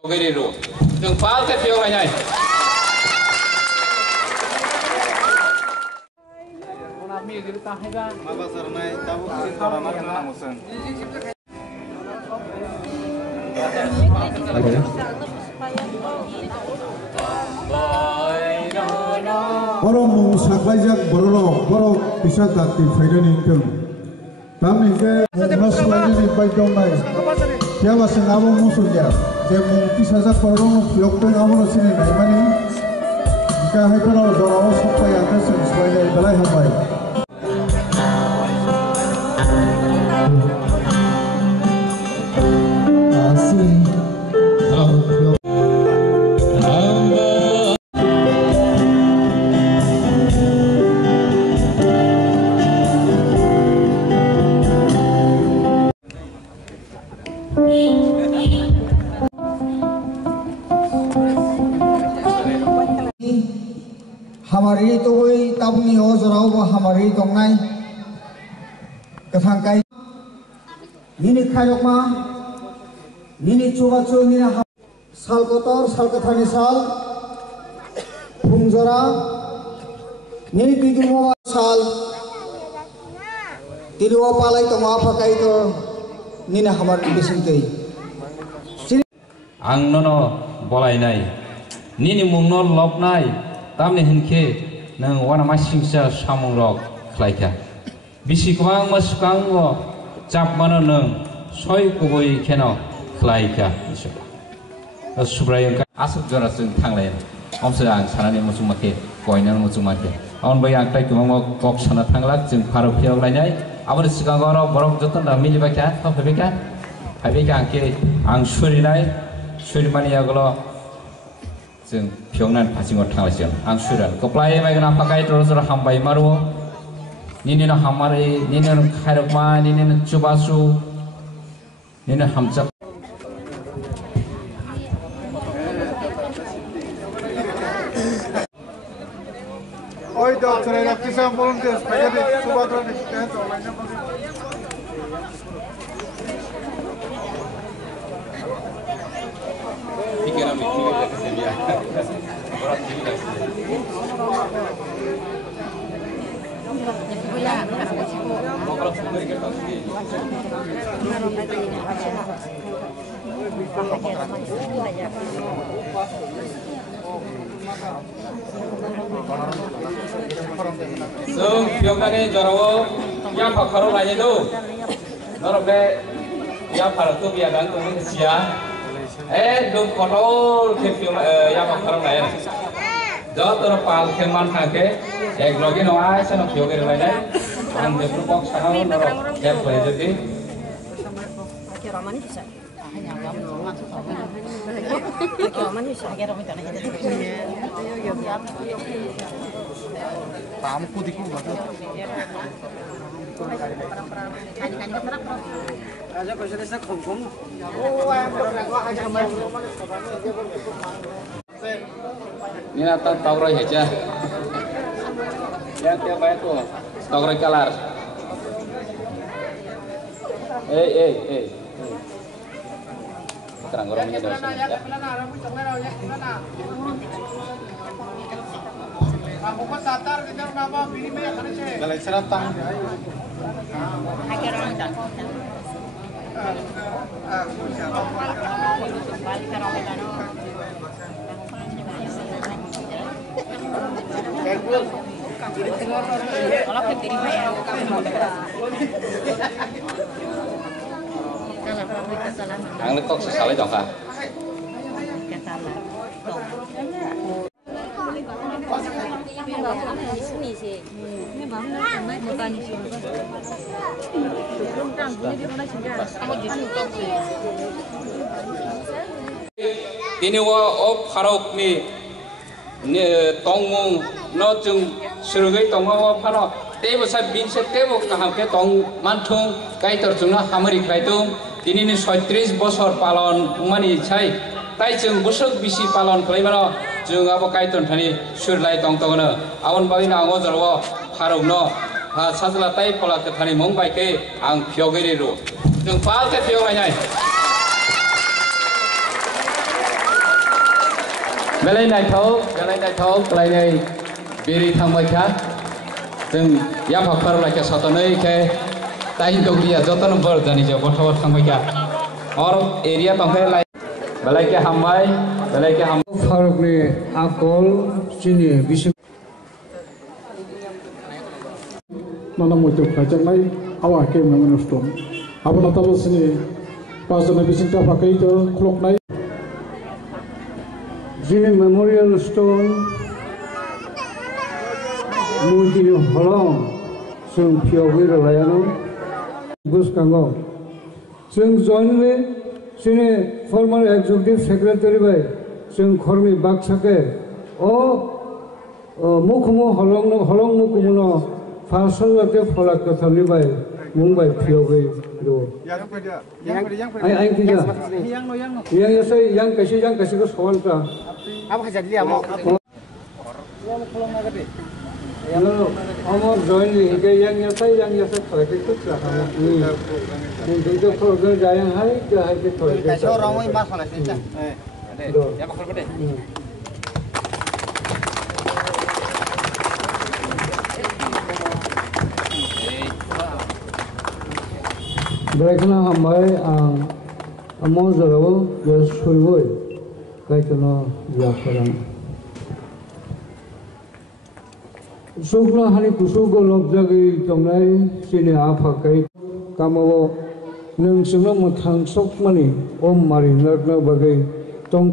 Geriru, jeung pal ke piong lainnya. Nami gitu tahegan. Maba sarnai tahu sintarana kena musen. Orang musaklajak borok bisa takti faidani itu. Kami ke musaklajak baikong naik. Siapa sengamu musuhnya? Jemu kisah orang yokten amun sini naik mana? Jika hekono orang sampai atas sebagai balai hambai. हमारी तो कोई तब नहीं हो जरा वो हमारी तो नहीं कथां काई निने खायक मा निने चुबा चु निने साल कोतर साल कथानि साल फुंजरा निने तिदुवा साल तिदुवा पालाई तो मा फकाई तो निने हमारी बिसिंतै आं ननो बलायनाय निने मुंनो लबनाय तामने हिनखे नों वाना मासिंसा सामं रक खलायखा बिसिखबां मसुखां चाप मानो नों सय गुबै खेन खलायखा सुब्रायंका आसुक जराजों थांलायन हमसे आं सानानै मुसुमाखे गयनानै मुसुमाखे आउन बै आं ताइ गोबां कक साना थांला जों फारौखियाव लायनाय आबाद सिगाङाव बरफ जतन मिलिबायखा फैबायखा आंखे आं सुरिनाय सुरिमानि आगोल जों फियंनान फासिङाव थांलायसिगोन आं सुरान कप्लाय माइगोन आफाकाय तरजर हामबाय मारो निनिनो हामारै निनिनो खायरकमा निनिनो चुबासु निनिनो हामचा ओइ डॉक्टर ने किसान बोलन के स्पेशली सुबाद्र ने कहा तो line pikiran mikir ke dia berat juga Sung biokane jarawo yang pakaro lainnya tu, norbe yang paratu biadan tu ni sia. Dum kotor ke film yang pakaro lain. Jauh pal keman hake, lagi noai sana biokane lainnya. Ande berpok sana norok yang boleh jadi. Tamu di kubu tu. Aja kau jadi saya kongkong. Oh, ayam berapa? Aja kemana? Ini nata taurai aja. Yang tiap bayar tu, taurai kalar. Terang orangnya dosa ya. Kamu kan tatar kita nama bini banyak kan sih. Kalau seratang. Kalau kiri bayar Ang letok sesalnya dong kak. Di sini sih. Ini bangun bukan di sini. Ini wa op harok ni tongmung no jung serugai tongmung wa pano. Tebo sa bin se tebo kaham ke tong mantung kai terjuna hamari kai tung. Ini 36 bosor palon mani chai tai jung busuk bisi palon khlaimano jung abo kaiton thani surlai tong tongno awon bagina ango jarwo pharokno sajla tai pola ke thani mongbai ke ang phiogeri ro jung pal ke phiogai nai बेलायनाय थाव लायनाय बेरि थांबाय खा जों या फाफार लायखा सतनै के ताइन दगलिया जतन बर जानि जे बथावर थांबाय खा और एरिया तंखाय लाय बेलायके हामबाय बेलायके हाम फारुकनि आकल सिनि बिसि नाना मोइतो खायजानाय आवा के मेमोनस्टम आबना तालसनि पाजना बिसिंता फाकैतो क्लकनाय जिनि मेमोरियल स्टोन मुजिनि हलं जों फियावै रलायानो गोसोखांगौ जों जयनलि जोंनि फर्मार एक्जिकिउटिभ सेक्रेटारि बाय जों खर्मि बाक्साके मुखुमु हलं मुखुमुनो फासल जाते फलाक कथानि बाय मुंबाय फियावै दो आइ किजा yang kasih ke soal ta apa hajar dia mau আমার জয়েন হিগে yang nyasai thoi ke kut ra ha ni de de khol ga jaya hai ke hai ke thoi ke so ramoi mashala sinta ya bakal bede Berekna hambai amo zarawo ya sulwoi kaitana ya kharang sukna hani kusugo lobjagi tongnai sini afakai kamawo nung sungna muthang sokmani om mari narna bagai tong